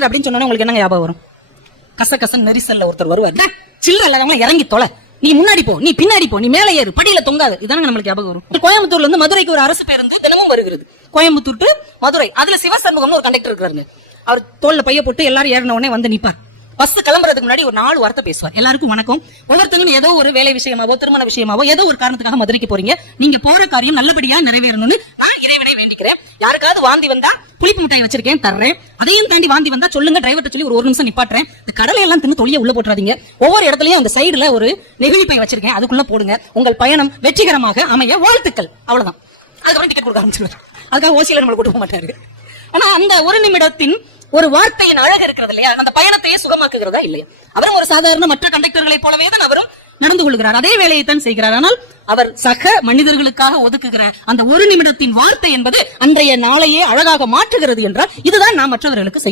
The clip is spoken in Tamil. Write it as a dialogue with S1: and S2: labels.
S1: சில்லர் அப்படின்னு சொன்னோன்னே உங்களுக்கு என்ன ஞாபகம் வரும்? கச கசன் நெரிசல்ல ஒருத்தர் வருவார். சில்லர் இல்லாதவங்க இறங்கி தொலை. நீ முன்னாடி போ நீ பின்னாடி போ நீ மேலே ஏறு படியில தொங்காது. இதானங்க நம்மளுக்கு ஞாபகம் வரும். கோயம்புத்தூர்ல இருந்து மதுரைக்கு ஒரு அரசு பேருந்து தினமும் வருகிறது. கோயம்புத்தூர் டு மதுரை. அதுல சிவசண்முகம்னு ஒரு கண்டக்டர் இருக்காருங்க. அவர் தோல்ல பைய போட்டு எல்லாரும் ஏறின உடனே வந்து நிப்பார். பஸ் கிளம்புறதுக்கு முன்னாடி ஒரு நாலு வார்த்தை பேசுவார். எல்லாருக்கும் வணக்கம். ஒவ்வொருத்தரும் ஏதோ ஒரு வேலை விஷயமாவோ திருமண விஷயமாவோ ஏதோ ஒரு காரணத்துக்காக மதுரைக்கு போறீங்க. நீங்க போற காரியம் நல்லபடியா நிறைவேறணும்னு நான் இறைவனை வேண்டிக்கிறேன். யாருக்காவது வாந்தி வந்தா புளிப்பு மிட்டாய் வச்சிருக்கேன் தர்றேன். அதையும் தாண்டி வாந்தி வந்தா சொல்லுங்க டிரைவர்ட்ட சொல்லி ஒரு ஒரு நிமிஷம் நிப்பாட்டுறேன். இந்த கடலை எல்லாம் தின்னு தொழிய உள்ள போட்டுறாதீங்க. ஒவ்வொரு இடத்துலயும் அந்த சைடுல ஒரு நெகிழி பை வச்சிருக்கேன். அதுக்குள்ள போடுங்க. உங்கள் பயணம் வெற்றிகரமாக அமைய வாழ்த்துக்கள். அவ்வளவுதான். அதுக்கப்புறம் டிக்கெட் கொடுக்க ஆரம்பிச்சிருவாரு. அதுக்காக ஓசியில நம்மளை கொடுக்க மாட்டாரு. ஆனா அந்த ஒரு நிமிடத்தின் ஒரு வார்த்தையின் அழகு இருக்கிறது இல்லையா? அந்த பயணத்தையே சுகமாக்குகிறதா இல்லையா? அவரும் ஒரு சாதாரண மற்ற கண்டக்டர்களை போலவே தான் அவரும் நடந்து கொள்கிறார். அதே வேலையை தான் செய்கிறார். ஆனால் அவர் சக மனிதர்களுக்காக ஒதுக்குகிற அந்த ஒரு நிமிடத்தின் வார்த்தை என்பது அன்றைய நாளையே அழகாக மாற்றுகிறது என்றால் இதுதான் நாம் மற்றவர்களுக்கு செய்ய